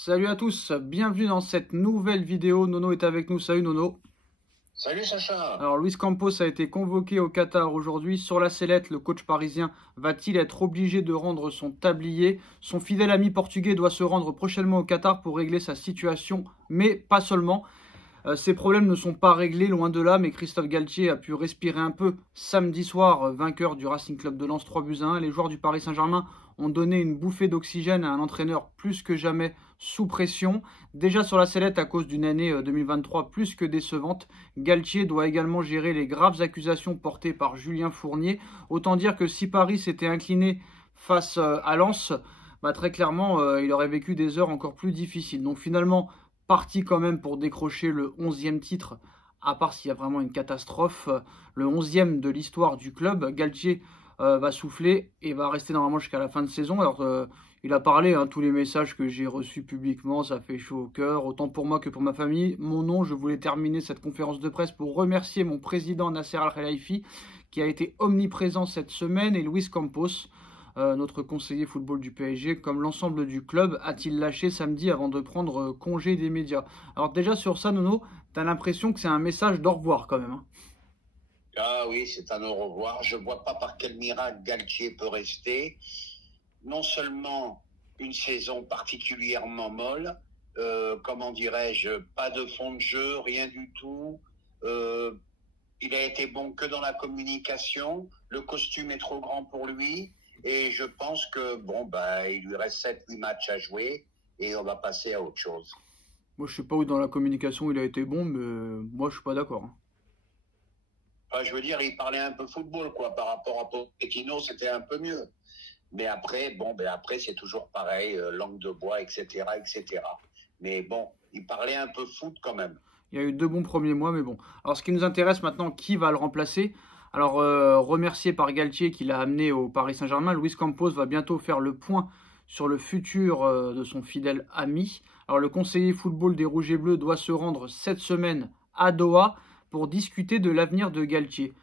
Salut à tous, bienvenue dans cette nouvelle vidéo. Nono est avec nous, salut Nono. Salut Sacha. Alors Luis Campos a été convoqué au Qatar aujourd'hui. Sur la sellette, le coach parisien va-t-il être obligé de rendre son tablier? Son fidèle ami portugais doit se rendre prochainement au Qatar pour régler sa situation, mais pas seulement. Ses problèmes ne sont pas réglés, loin de là, mais Christophe Galtier a pu respirer un peu samedi soir, vainqueur du Racing Club de Lens 3-1. Les joueurs du Paris Saint-Germain ont donné une bouffée d'oxygène à un entraîneur plus que jamais sous pression. Déjà sur la sellette à cause d'une année 2023 plus que décevante, Galtier doit également gérer les graves accusations portées par Julien Fournier. Autant dire que si Paris s'était incliné face à Lens, très clairement, il aurait vécu des heures encore plus difficiles. Donc finalement, parti quand même pour décrocher le 11e titre, à part s'il y a vraiment une catastrophe, le 11e de l'histoire du club. Galtier va souffler et va rester normalement jusqu'à la fin de saison. Alors il a parlé, tous les messages que j'ai reçus publiquement, ça fait chaud au cœur, autant pour moi que pour ma famille. Mon nom, je voulais terminer cette conférence de presse pour remercier mon président Nasser Al-Khelaifi, qui a été omniprésent cette semaine, et Luis Campos, notre conseiller football du PSG, comme l'ensemble du club, a-t-il lâché samedi avant de prendre congé des médias. Alors déjà sur ça, Nono, t'as l'impression que c'est un message d'au revoir quand même. Ah oui, c'est un au revoir. Je ne vois pas par quel miracle Galtier peut rester. Non seulement une saison particulièrement molle, comment dirais-je, pas de fond de jeu, rien du tout. Il a été bon que dans la communication. Le costume est trop grand pour lui. Et je pense que il lui reste 7-8 matchs à jouer et on va passer à autre chose. Moi, je sais pas où dans la communication il a été bon, mais moi, je suis pas d'accord. Enfin, je veux dire, il parlait un peu football, quoi. Par rapport à Pochettino, c'était un peu mieux. Mais après, après, c'est toujours pareil, langue de bois, etc., etc. Mais bon, il parlait un peu foot quand même. Il y a eu 2 bons premiers mois, mais bon. Alors, ce qui nous intéresse maintenant, qui va le remplacer? Alors, remercié par Galtier qui l'a amené au Paris Saint-Germain, Luis Campos va bientôt faire le point sur le futur de son fidèle ami. Alors, le conseiller football des Rouges et Bleus doit se rendre cette semaine à Doha pour discuter de l'avenir de Galtier.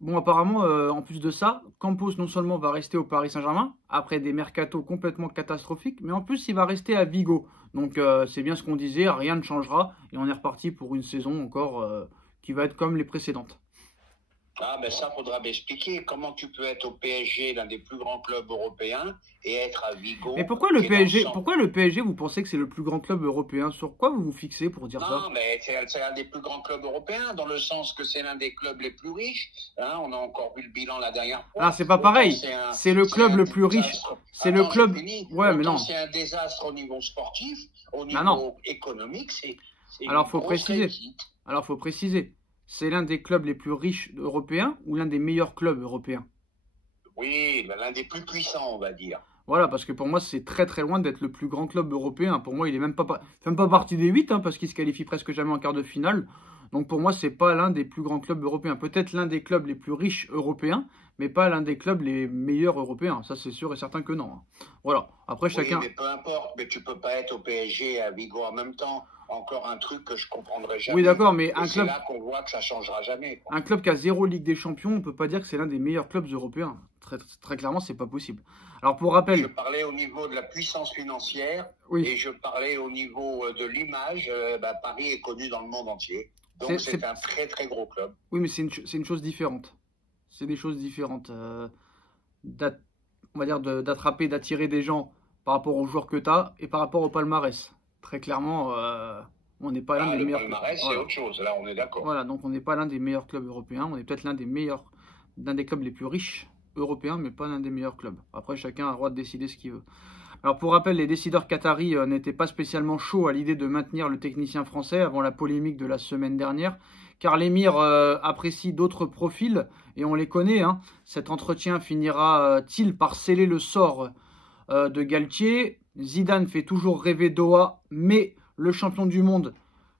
Bon, apparemment, en plus de ça, Campos non seulement va rester au Paris Saint-Germain, après des mercatos complètement catastrophiques, mais en plus, il va rester à Vigo. Donc, c'est bien ce qu'on disait, rien ne changera, et on est reparti pour une saison encore qui va être comme les précédentes. Ah, mais ça, faudra m'expliquer. Comment tu peux être au PSG, l'un des plus grands clubs européens, et être à Vigo? Mais pourquoi le PSG, vous pensez que c'est le plus grand club européen? Sur quoi vous vous fixez pour dire ça? Non, mais c'est l'un des plus grands clubs européens, dans le sens que c'est l'un des clubs les plus riches. On a encore vu le bilan la dernière fois. Ah, c'est pas pareil. C'est le club le plus riche. C'est le club. Ouais, mais non. C'est un désastre au niveau sportif, au niveau économique. Alors, faut préciser. C'est l'un des clubs les plus riches européens ou l'un des meilleurs clubs européens? Oui, l'un des plus puissants, on va dire. Voilà, parce que pour moi, c'est très très loin d'être le plus grand club européen. Pour moi, il est même pas partie des 8, parce qu'il se qualifie presque jamais en quart de finale. Donc pour moi, c'est pas l'un des plus grands clubs européens. Peut-être l'un des clubs les plus riches européens, mais pas l'un des clubs les meilleurs européens. Ça, c'est sûr et certain que non. Voilà. Après, chacun. Oui, mais peu importe. Mais tu peux pas être au PSG et à Vigo en même temps. Encore un truc que je comprendrai jamais. Oui, d'accord, mais un club. C'est là qu'on voit que ça changera jamais, quoi. Un club qui a 0 Ligue des Champions, on peut pas dire que c'est l'un des meilleurs clubs européens. Très, très clairement, c'est pas possible. Alors pour rappel. Je parlais au niveau de la puissance financière. Oui. Et je parlais au niveau de l'image. Paris est connu dans le monde entier. Donc c'est un très très gros club. Oui, mais c'est une chose différente. C'est des choses différentes. On va dire d'attraper, d'attirer des gens par rapport aux joueurs que tu as et par rapport au palmarès. Très clairement, on n'est pas l'un des meilleurs. Le palmarès, c'est autre chose. Là, on est d'accord. Voilà, donc on n'est pas l'un des meilleurs clubs européens. On est peut-être l'un des clubs les plus riches européens, mais pas l'un des meilleurs clubs. Après, chacun a le droit de décider ce qu'il veut. Alors pour rappel, les décideurs qataris n'étaient pas spécialement chauds à l'idée de maintenir le technicien français avant la polémique de la semaine dernière, car l'émir apprécie d'autres profils, et on les connaît. Cet entretien finira-t-il par sceller le sort de Galtier? Zidane fait toujours rêver Doha, mais le champion du monde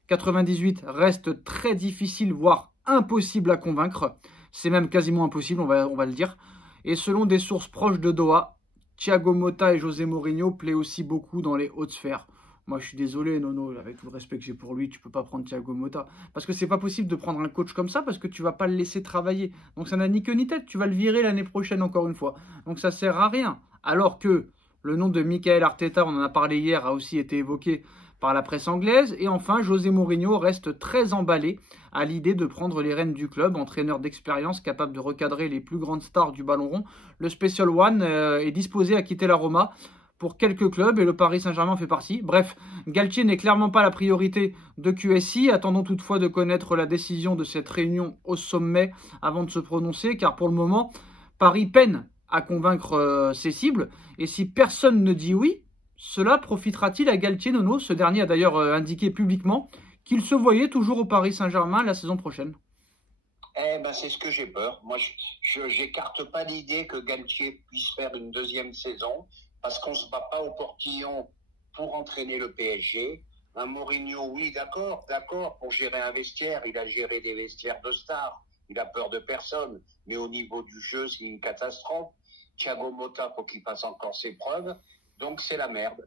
98 reste très difficile, voire impossible à convaincre. C'est même quasiment impossible, on va le dire. Et selon des sources proches de Doha, Thiago Motta et José Mourinho plaît aussi beaucoup dans les hautes sphères. Moi, je suis désolé, Nono, avec tout le respect que j'ai pour lui, tu peux pas prendre Thiago Motta. Parce que c'est pas possible de prendre un coach comme ça, parce que tu vas pas le laisser travailler. Donc ça n'a ni queue ni tête, tu vas le virer l'année prochaine encore une fois. Donc ça sert à rien. Alors que Le nom de Michael Arteta, on en a parlé hier, a aussi été évoqué par la presse anglaise. Et enfin, José Mourinho reste très emballé à l'idée de prendre les rênes du club, entraîneur d'expérience capable de recadrer les plus grandes stars du ballon rond. Le Special One est disposé à quitter la Roma pour quelques clubs et le Paris Saint-Germain en fait partie. Bref, Galtier n'est clairement pas la priorité de QSI. Attendons toutefois de connaître la décision de cette réunion au sommet avant de se prononcer, car pour le moment, Paris peine à convaincre ses cibles. Et si personne ne dit oui, cela profitera-t-il à Galtier, Nono? Ce dernier a d'ailleurs indiqué publiquement qu'il se voyait toujours au Paris Saint-Germain la saison prochaine. Eh ben, c'est ce que j'ai peur. Moi, je n'écarte pas l'idée que Galtier puisse faire une deuxième saison parce qu'on ne se bat pas au portillon pour entraîner le PSG. Un Mourinho, oui, d'accord, pour gérer un vestiaire. Il a géré des vestiaires de stars. Il a peur de personne. Mais au niveau du jeu, c'est une catastrophe. Thiago Motta, faut qu'il fasse encore ses preuves. Donc, c'est la merde.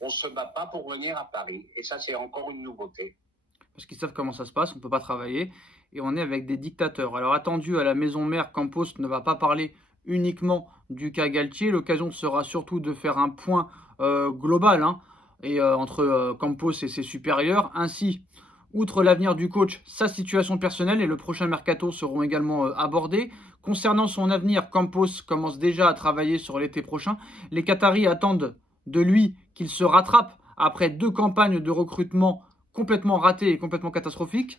On ne se bat pas pour venir à Paris. Et ça, c'est encore une nouveauté. Parce qu'ils savent comment ça se passe, on ne peut pas travailler. Et on est avec des dictateurs. Alors, attendu à la maison mère, Campos ne va pas parler uniquement du cas Galtier. L'occasion sera surtout de faire un point global entre Campos et ses supérieurs. Ainsi, outre l'avenir du coach, sa situation personnelle et le prochain mercato seront également abordés. Concernant son avenir, Campos commence déjà à travailler sur l'été prochain. Les Qataris attendent de lui qu'il se rattrape après 2 campagnes de recrutement complètement ratées et complètement catastrophiques.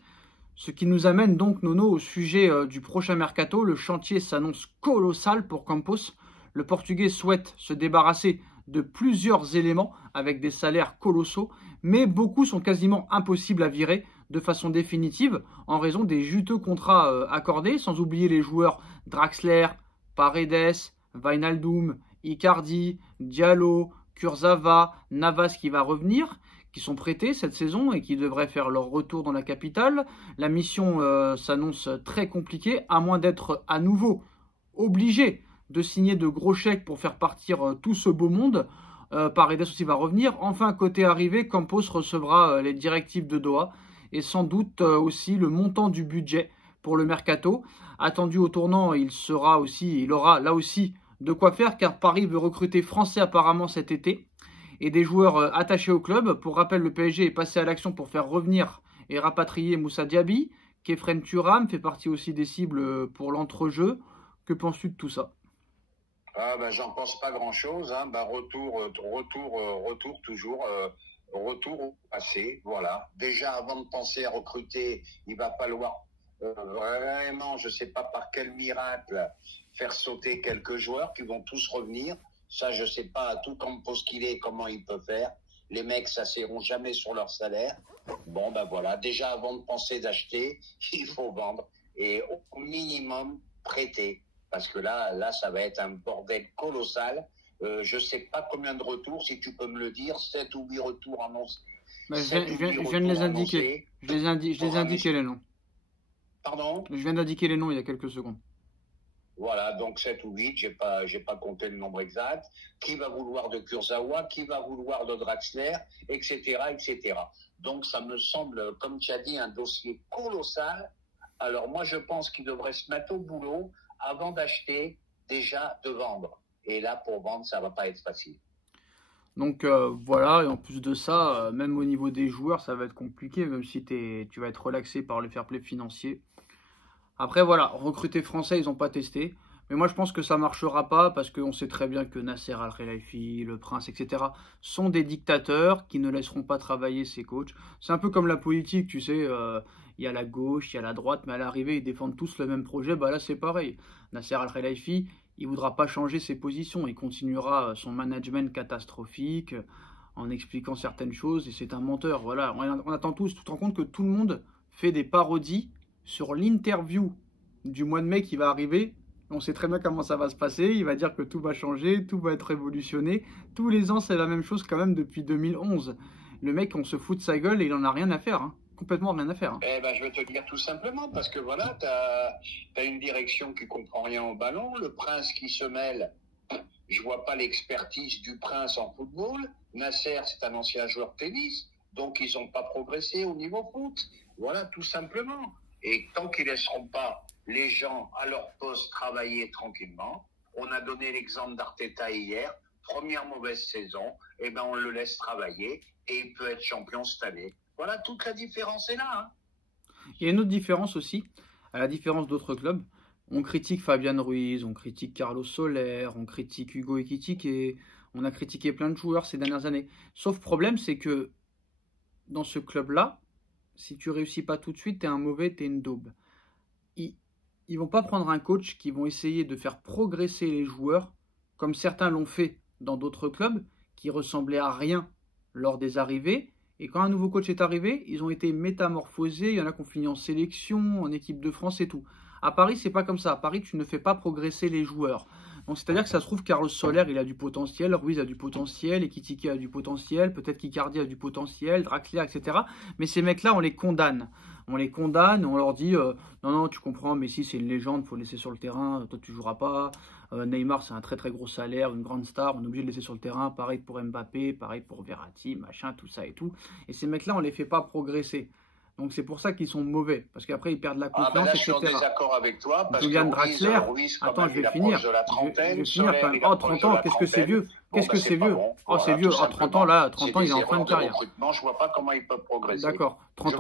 Ce qui nous amène donc, Nono, au sujet du prochain mercato. Le chantier s'annonce colossal pour Campos. Le Portugais souhaite se débarrasser de plusieurs éléments avec des salaires colossaux, mais beaucoup sont quasiment impossibles à virer de façon définitive en raison des juteux contrats accordés, sans oublier les joueurs Draxler, Paredes, Wijnaldum, Icardi, Diallo, Kurzawa, Navas qui va revenir, qui sont prêtés cette saison et qui devraient faire leur retour dans la capitale. La mission s'annonce très compliquée, à moins d'être à nouveau obligé de signer de gros chèques pour faire partir tout ce beau monde. Paredes aussi va revenir. Enfin, côté arrivée, Campos recevra les directives de Doha et sans doute aussi le montant du budget pour le mercato. Attendu au tournant, il aura là aussi de quoi faire car Paris veut recruter français apparemment cet été et des joueurs attachés au club. Pour rappel, le PSG est passé à l'action pour faire revenir et rapatrier Moussa Diaby. Kefren Thuram fait partie aussi des cibles pour l'entrejeu. Que penses-tu de tout ça? J'en pense pas grand-chose. Retour toujours. Retour au passé, voilà. Déjà, avant de penser à recruter, il va falloir vraiment, je sais pas par quel miracle, faire sauter quelques joueurs qui vont tous revenir. Ça, je sais pas, tout Campos qu'il est, comment il peut faire. Les mecs s'asserront jamais sur leur salaire. Bon, voilà. Déjà, avant de penser d'acheter, il faut vendre. Et au minimum, prêter. Parce que là, ça va être un bordel colossal. Je sais pas combien de retours, si tu peux me le dire, 7 ou 8 retours annoncés. Je viens de les indiquer. Je les ai indiqués les noms. Pardon? Je viens d'indiquer les noms il y a quelques secondes. Voilà, donc 7 ou 8, j'ai pas compté le nombre exact. Qui va vouloir de Kurzawa, qui va vouloir de Draxler, etc., etc. Donc ça me semble, comme tu as dit, un dossier colossal. Alors moi, je pense qu'il devrait se mettre au boulot avant d'acheter, déjà de vendre. Et là, pour vendre, ça va pas être facile. Donc voilà, et en plus de ça, même au niveau des joueurs, ça va être compliqué, même si tu vas être relaxé par le fair play financier. Après voilà, recruter français, ils n'ont pas testé. Mais moi je pense que ça ne marchera pas parce qu'on sait très bien que Nasser Al-Khelaifi, le Prince, etc. sont des dictateurs qui ne laisseront pas travailler ces coachs. C'est un peu comme la politique, tu sais, il y a la gauche, il y a la droite, mais à l'arrivée ils défendent tous le même projet. Bah là c'est pareil. Nasser Al-Khelaifi, il ne voudra pas changer ses positions, il continuera son management catastrophique en expliquant certaines choses et c'est un menteur. Voilà, on attend tous, tu te rends compte que tout le monde fait des parodies sur l'interview du mois de mai qui va arriver. On sait très bien comment ça va se passer, il va dire que tout va changer, tout va être révolutionné. Tous les ans c'est la même chose quand même depuis 2011. Le mec, on se fout de sa gueule et il en a rien à faire, complètement rien à faire. Je vais te dire tout simplement, parce que voilà, t'as une direction qui comprend rien au ballon, le Prince qui se mêle, je vois pas l'expertise du Prince en football, Nasser c'est un ancien joueur de tennis, donc ils n'ont pas progressé au niveau foot, voilà tout simplement. Et tant qu'ils laisseront pas les gens à leur poste travailler tranquillement, On a donné l'exemple d'Arteta hier. Première mauvaise saison, eh ben on le laisse travailler et il peut être champion cette année. Voilà, toute la différence est là. Hein. Il y a une autre différence aussi, à la différence d'autres clubs. On critique Fabian Ruiz, on critique Carlos Soler, on critique Hugo Ekitike, et on a critiqué plein de joueurs ces dernières années. Sauf problème, c'est que dans ce club-là, si tu réussis pas tout de suite, t'es un mauvais, t'es une daube. Ils vont pas prendre un coach qui vont essayer de faire progresser les joueurs, comme certains l'ont fait dans d'autres clubs, qui ressemblaient à rien lors des arrivées. Et quand un nouveau coach est arrivé, ils ont été métamorphosés. Il y en a qui ont fini en sélection, en équipe de France et tout. À Paris, c'est pas comme ça. À Paris, tu ne fais pas progresser les joueurs. Donc c'est-à-dire que ça se trouve, Carlos Soler, il a du potentiel, Ruiz a du potentiel, Ekitike a du potentiel, peut-être qu'Icardi a du potentiel, Draxler, etc. Mais ces mecs-là, on les condamne. On les condamne, on leur dit non, non, tu comprends, Messi c'est une légende, il faut le laisser sur le terrain, toi tu joueras pas. Neymar c'est un très très gros salaire, une grande star, on est obligé de le laisser sur le terrain. Pareil pour Mbappé, pareil pour Verratti, machin, tout ça et tout. Et ces mecs-là, on les fait pas progresser. Donc c'est pour ça qu'ils sont mauvais, parce qu'après ils perdent la confiance, là, etc. je suis en désaccord avec toi, parce Julian que Draxler, attends, je vais finir. De la trentaine, je vais finir quand même. Oh, 30 ans, qu'est-ce que c'est vieux? Qu'est-ce que c'est vieux? Oh, c'est vieux. Oh, 30 ans, là, 30 ans, il est en fin de carrière. Je vois pas comment ils peuvent progresser. D'accord. 30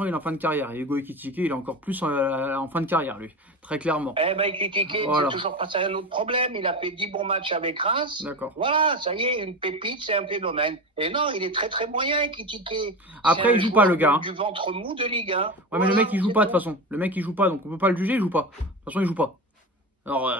ans, il est en fin de carrière. Et Hugo Ekitike, il est encore plus en fin de carrière, lui. Très clairement. Eh ben, Ekitike, voilà. C'est toujours passé à un autre problème. Il a fait 10 bons matchs avec Reims. D'accord. Voilà, ça y est, une pépite, c'est un phénomène. Et non, il est très très moyen, Ekitike. Après, il joue pas, le gars. Du ventre mou de Ligue 1. Ouais, voilà, mais le mec, il joue pas, de toute façon. Le mec, il joue pas, donc on peut pas le juger, il joue pas. De toute façon, il joue pas. Alors,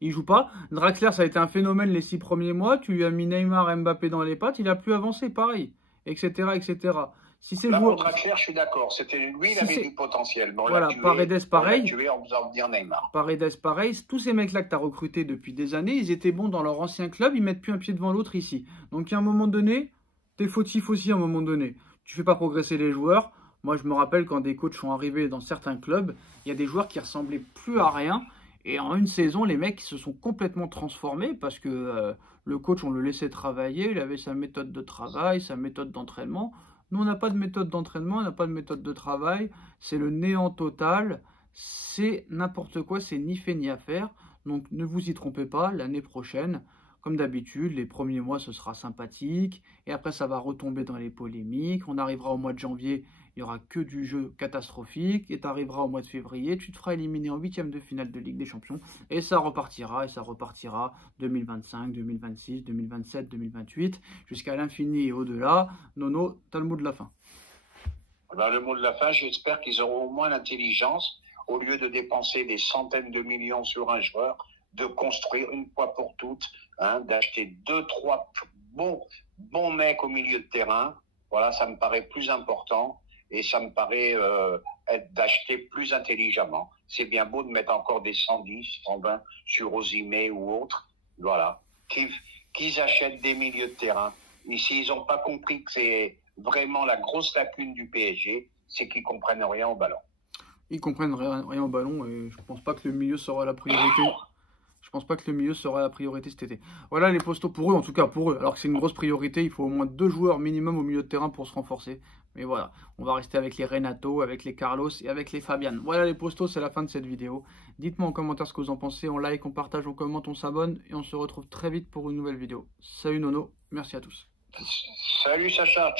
il joue pas. Draxler, ça a été un phénomène les 6 premiers mois. Tu lui as mis Neymar, Mbappé dans les pattes, il a plus avancé, pareil, etc., etc. Si c'est joueur... Draxler, je suis d'accord. C'était lui, il avait du potentiel. Bon, voilà, Paredes, pareil. On l'a tué en faisant venir Neymar. Paredes, pareil. Tous ces mecs-là que tu as recrutés depuis des années, ils étaient bons dans leur ancien club, ils mettent plus un pied devant l'autre ici. Donc, à un moment donné, t'es fautif aussi à un moment donné. Tu fais pas progresser les joueurs. Moi, je me rappelle quand des coachs sont arrivés dans certains clubs, il y a des joueurs qui ressemblaient plus à rien. Et en une saison, les mecs se sont complètement transformés parce que le coach, on le laissait travailler, il avait sa méthode de travail, sa méthode d'entraînement. Nous, on n'a pas de méthode d'entraînement, on n'a pas de méthode de travail. C'est le néant total, c'est n'importe quoi, c'est ni fait ni à faire. Donc ne vous y trompez pas, l'année prochaine, comme d'habitude, les premiers mois, ce sera sympathique. Et après, ça va retomber dans les polémiques. On arrivera au mois de janvier, il n'y aura que du jeu catastrophique. Et tu arriveras au mois de février, tu te feras éliminer en 8e de finale de Ligue des Champions. Et ça repartira, 2025, 2026, 2027, 2028, jusqu'à l'infini et au-delà. Nono, t'as le mot de la fin. Ben, le mot de la fin, j'espère qu'ils auront au moins l'intelligence, au lieu de dépenser des centaines de millions sur un joueur, de construire une fois pour toutes, d'acheter 2-3 bons mecs au milieu de terrain. Voilà, ça me paraît plus important et ça me paraît d'acheter plus intelligemment. C'est bien beau de mettre encore des 110, 120 sur Osimhen ou autres. Voilà, qu'ils achètent des milieux de terrain. Et s'ils n'ont pas compris que c'est vraiment la grosse lacune du PSG, c'est qu'ils comprennent rien au ballon. Ils comprennent rien au ballon et je pense pas que le milieu sera la priorité. Je pense pas que le milieu sera la priorité cet été. Voilà les postos pour eux, en tout cas pour eux. Alors que c'est une grosse priorité, il faut au moins 2 joueurs minimum au milieu de terrain pour se renforcer. Mais voilà, on va rester avec les Renato, avec les Carlos et avec les Fabian. Voilà les postos, c'est la fin de cette vidéo. Dites-moi en commentaire ce que vous en pensez. On like, on partage, on commente, on s'abonne. Et on se retrouve très vite pour une nouvelle vidéo. Salut Nono, merci à tous. Salut Sacha.